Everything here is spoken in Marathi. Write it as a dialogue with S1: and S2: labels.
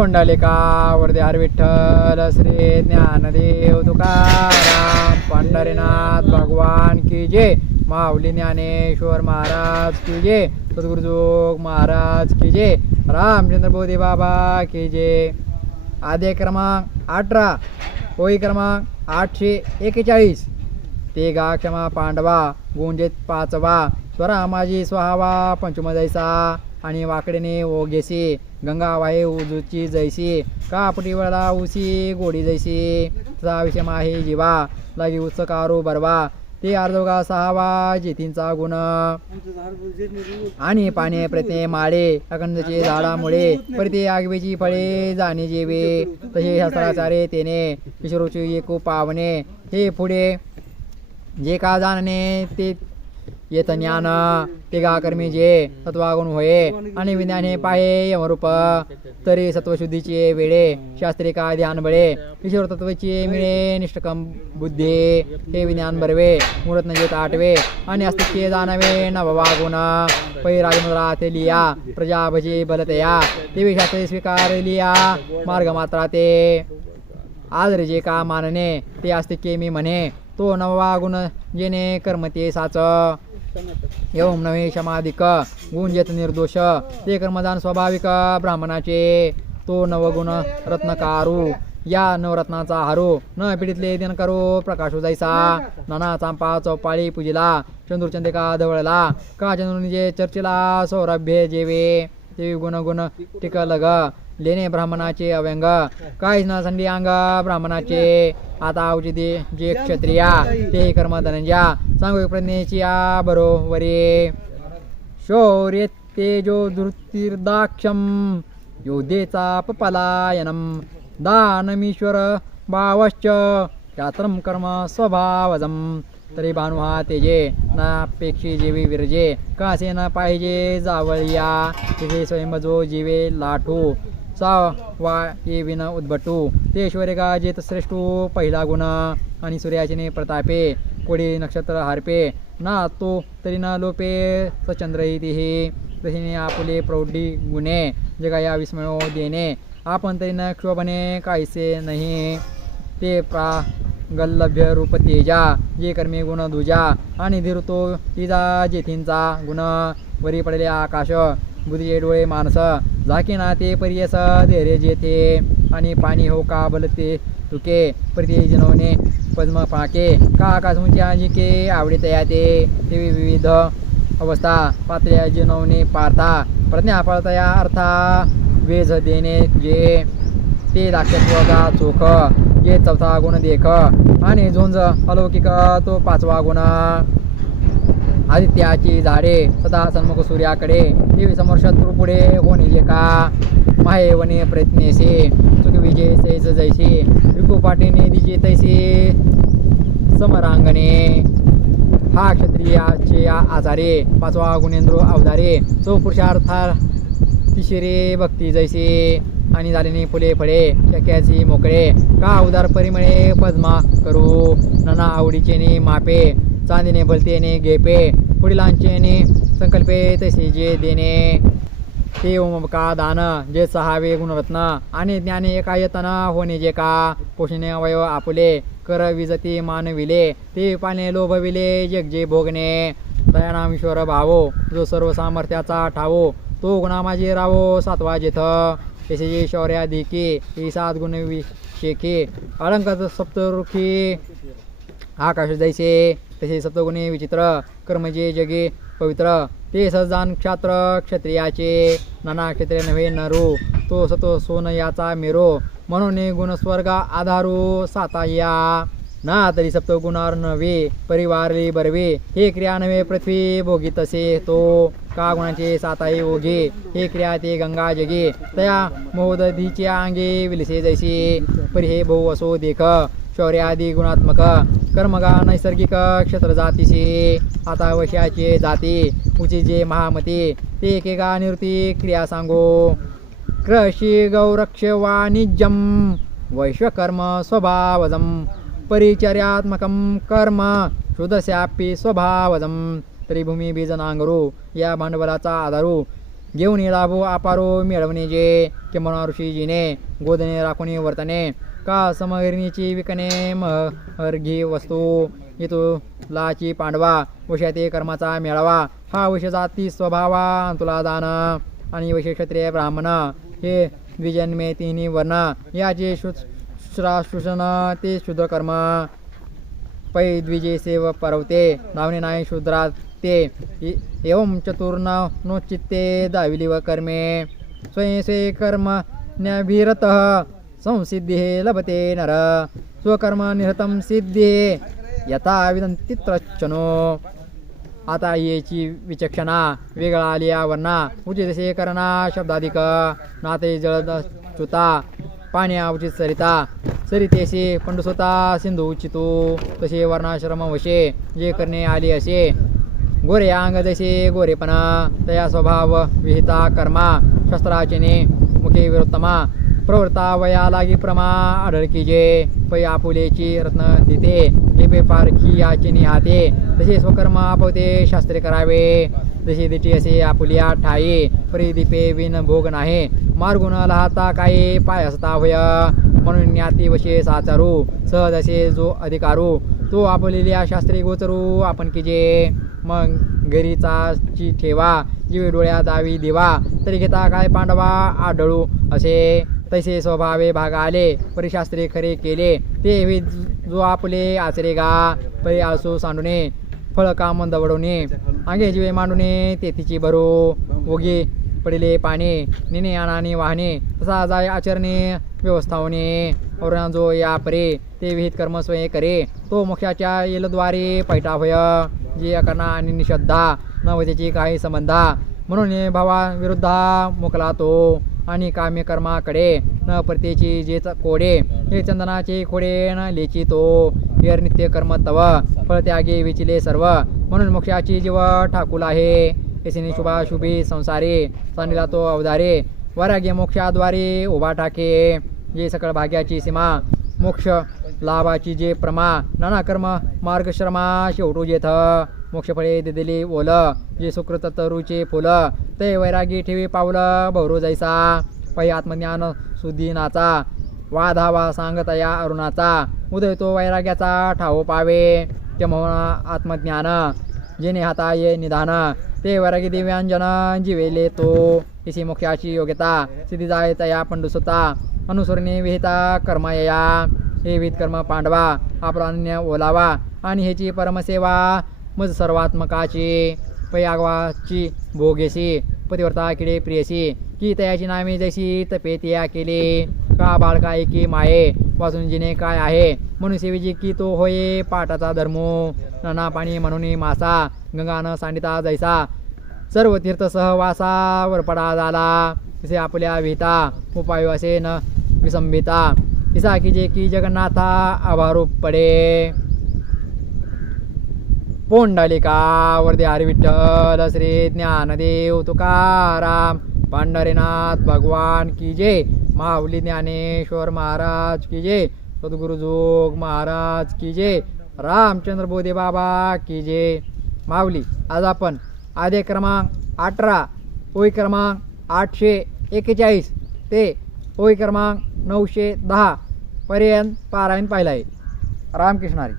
S1: पुंडलिका विठ्ठल श्री ज्ञानदेव तुकाराम पंढरीनाथ भगवान की जय माऊली ज्ञानेश्वर महाराज की जय सद्गुरुजोग महाराज की जय रामचंद्र बोधी बाबा की जय. आद्य क्रमांक अठरा होई क्रमांक आठशे एक्केचाळीस तेगा क्षमा पांडवा गुंजेत पाचवा स्वरा माझी स्वहावा पंचमजैसा आणि वाकडेने ओघेसी. गंगा वाहे उजूची जैसी कापटी वळा उसी गोडी जैसी. तसा विषम आहे जीवा लागी उत्सकारू बरवा. ते अर्धोगा सहावा जेतींचा गुण. आणि पाणी प्रत्ये माळे अखंडचे झाडामुळे प्रति आगवेची फळे जाणे जेवे. तसे शस्त्राचारे तेने किशोरची एकू पावणे हे पुढे जे का जाणणे ते येत ज्ञान ते कर्मी जे सत्वागुण होये आणि विज्ञाने पाहे यमरूप. तरी सत्वशुद्धीचे वेळे शास्त्री का ध्यान बळे ईश्वर तत्वाची मिळे निष्ठकम बुद्धी हे विज्ञान बरवे मुहूर्त जेत आठवे आणि अस्तित्व जाणवे नववागुण पै राजमुद्रा ते लिया प्रजा भजी बलतया देवी शास्त्री स्वीकार लिया मार्ग मात्रा ते. आदर जे का मानणे ते अस्तित्व मी म्हणे तो नववा गुण जेने कर्म ते साच. एवं नवे क्षमाधिक गुंजेत निर्दोष ते कर्मदान स्वाभाविक ब्राह्मणाचे तो नवगुण रत्नकारू या नवरत्नाचा हारो न पिढीतले दिन करो प्रकाश जायचा नाना चांपा चौपाळी पूजिला चंद्रचंद्रिका धवळला का चंद्रुनिजे चर्चिला सौरभ्य जेवे देवी गुण गुण टिकल ग लेणे ब्राह्मणाचे अव्यंग. काहीच न संधी अंग ब्राह्मणाचे. आता औचिते जे क्षत्रिया ते कर्म धनंजा सांगू प्रज्ञेची आ बरोबरे शौर्य तेजो धृतिर्दाक्षम योद्धेचा पलायनम दानमीश्वर भावश्च यात्रम कर्म स्वभावजम. तरी भानुहा तेजे नापेक्षी जीवी विरजे. कासे ना पाहिजे जावळ्या. तिथे स्वयंभजो जीवे लाठू. सा वा ये विन उद्भटू ते ऐश्वर्य जेत श्रेष्ठू पहिला गुण। आणि सूर्याचिने प्रतापे कोडी नक्षत्र हारपे। ना तो तरी ना लोपे सचंद्र तिही तशीने आपले प्रौढी गुणे। जगा या विस्मयो देणे आपण तरी न क्षोभणे काहीसे नाही। ते प्रा गल्लभ्य रूप तेजा। जे कर्मे गुण दुजा। आणि धीरतो तिजा जेथींचा गुण। वरी पडले आकाश। बुद्धीचे डोळे माणस झाकीना ते परियस धैर्य जेथे आणि पाणी हो का बलते तुके? प्रति जनवणे पद्म फाके का आकाश उंची आजिके आवडे तया ते विविध अवस्था पातळ्या जनवणे पारता प्रज्ञा पाळतया अर्था वेज देणे जे ते दाक्षत्वगा चोख जे चौथा गुण देख आणि झुंज अलौकिक तो पाचवा गुण. आदित्याची झाडे सदा सन्मुख सूर्याकडे देवी समोर शत्रू पुढे होणे का माहे वने प्रयत्नेसे सुख विजय सैज जैसे. रिपू पाटीने दिजे तैसे समरांगणे. हा क्षत्रियाचे आ- आचारे पाचवा गुणेंद्र अवधारे चौपुरुषार्था तिशिरे भक्ती जैसे. आणि झालेने फुले फळे शक्याची मोकळे. का उदार परिमळे पद्मा करू. नाना आवडीचे मापे. चांदीने भलतेने गेपे पुढीलांचेने संकल्पे तसे जे देणे. ते ओमका दान जे सहावे गुणरत्न आणि ज्ञाने एका यतन होणे जे का. पोषणे अवयव आपुले कर विजती मानविले ते पाने लोभविले जग जे भोगणे. दयानामेश्वर भावो जो सर्व सामर्थ्याचा ठावो तो गुणामाजी राहो रावो सातवा जेथ. तसे जे शौर्याधिके ही सात गुण विशेखे अलंकार सप्तरुखी आकाश जैसे. तसे सप्तगुणे विचित्र कर्मजे जगे पवित्र. ते सजान क्षात्र क्षत्रियाचे नाना क्षत्रिय नव्हे नरू. तो सतो सोन याचा मेरो. म्हणून गुणस्वर्ग आधारू साता या ना तरी सप्तगुणार नव्हे परिवारली बरवे. हे क्रिया नव्हे पृथ्वी भोगी तसे तो. का गुणाचे साताई ओघे? हे क्रिया ते गंगा जगे. तया मोदधीच्या अंगे विलसे जैसे. परी हे भाऊ असो देख. शौर्यादी गुणात्मक कर्मगा नैसर्गिक क्षेत्र जातीशी आता वशाचे जाती उची जे महामती. ते एकेका निवृत्ती क्रिया सांगो. कृषी गौरक्ष वाणिज्यम वैश्वकर्म स्वभावजम. परिचर्यात्मकं कर्म शूद्रस्यापि स्वभावजम. त्रिभूमी बीजनांगरू बीज नांगरू या भांडवलाचा आधारू. घेऊन लाभो अपारो मिळवणे जे. किंवा ऋषीजीने गोदने राखुनी वर्तने. का समगिरणीची विकणे महर्घी वस्तू येतो लाची पांडवा वशा ते कर्माचा मेळावा हा वशजाती जाती स्वभावा तुला दान आणि वैशक्षत्रिय ब्राह्मण हे द्विजन्मे तिन्ही वर्ण याचे शुश्राशुषण ते शुद्रकर्म पै द्विजे सेव परवते नावने नाही शूद्रा ते. इ- एवं चतुर्ण चित्ते दाविली व कर्मे. स्वयं स्वे कर्म न्याभिरत संसिद्धी लभते नर। स्वकर्म निहतं सिद्धी। यथा विदंती त्रच्छनो आता येची विचक्षणा वेगळा आली आवरणा वर्णा उचित से करणा शब्दाधिक। नाते जळद च्युता पाण्या उचित सरिता सरितेशी पंडुसुता सिंधू उचितो तसे वर्णाश्रम वशे जे करणे आले असे। गोरे अंग जसे गोरेपणा तया स्वभाव विहिता कर्मा शस्त्राचिने मुखे विरोत्तमा। प्रवृत्ता वया लागी प्रमा आढळकी जे पै आपुलेची रत्न तिथे लिपे पारखी याचे निहाते तसे स्वकर्म आपवते शास्त्रे करावे. जसे दिटी असे आपुलिया ठाये परिदीपे विन भोग नाही. मार्गुण लहाता काही पाय असता होय. म्हणून ज्ञाती वशे साचारू सहज असे जो अधिकारू. तो आपलेल्या शास्त्री गोचरू आपण की जे मग घरीचा ची ठेवा जीव डोळ्या दावी देवा तरी घेता काय पांडवा आढळू असे. तैसे स्वभावे भाग आले परिशास्त्रे खरे केले ते जो आपले आचरे गा परी आसू सांडुने फळ काम दवडवणे आगे जीवे मांडुने तेथीची भरो ओगे पडिले पाणी नेणे आणाने वाहने तसा जाय आचरणे व्यवस्थावने औरणा जो या परे ते विहित कर्म स्वय करे तो मुख्याच्या येलद्वारे पैठा होय जे अकर्णा आणि निषद्धा न काही संबंधा म्हणून भावा विरुद्धा मुकला तो. आणि कामे कर्माकडे न परतेची जे च- कोडे हे चंदनाचे खोडे न लेची तो हेर नित्य कर्म तव फळ त्यागे विचिले सर्व. म्हणून मोक्षाची जीव ठाकूल आहे. येसिनी शुभाशुभी संसारे सांडिला तो अवधारे. वरागे मोक्षाद्वारे उभा ठाके. जे सकळ भाग्याची सीमा मोक्ष लाभाची जे प्रमा नाना कर्म मार्गश्रमा शेवटू जेथ. मोक्षफळे दिलेली ओल जे सुकृत तरुचे फुल ते वैरागी ठेवी पावलं भौरू जायचा. पै आत्मज्ञान सुदीनाचा. वाधावा सांगतया अरुणाचा. उदय तो वैराग्याचा ठाव पावे. तेव्हा आत्मज्ञान. जेणे हाता ये निधान. ते वैरागी दिव्यांजन जिवेले तो. इसी मुख्याची योग्यता सिद्धी जाय तया पंडुसुता अनुसरणे विहिता कर्मया हे विध कर्म पांडवा आपला अन्य ओलावा. आणि ह्याची परमसेवा मज सर्वात्मकाची. पयागवाची भोगेसी पतिव्रता केले प्रियसी. की तयाची नामे जैसी तपे तिया केले. का बाळका एकी माये? पासून जिने काय आहे? म्हणून सेवेजी की तो होये पाटाचा धर्मो. नाना पाणी म्हणून मासा. गंगानं सांडिता जैसा. सर्व तीर्थ सहवासा वरपडा झाला. असे आपल्या विहिता. उपाय असे न विसंबिता. इसा की जे की जगन्नाथा आभारूप पडे. पोंडलिका वरदे हरी विठ्ठल श्री ज्ञानदेव तुकाराम पांढरीनाथ भगवान की जय माऊली ज्ञानेश्वर महाराज की जय सद्गुरुजोग महाराज की जय रामचंद्र बोधे बाबा की जय माऊली आज आपण आदे क्रमांक अठरा ओळी क्रमांक आठशे एक्केचाळीस ते ओळी क्रमांक नऊशे दहा पर्यंत पारायण पाहिला आहे. रामकृष्णारी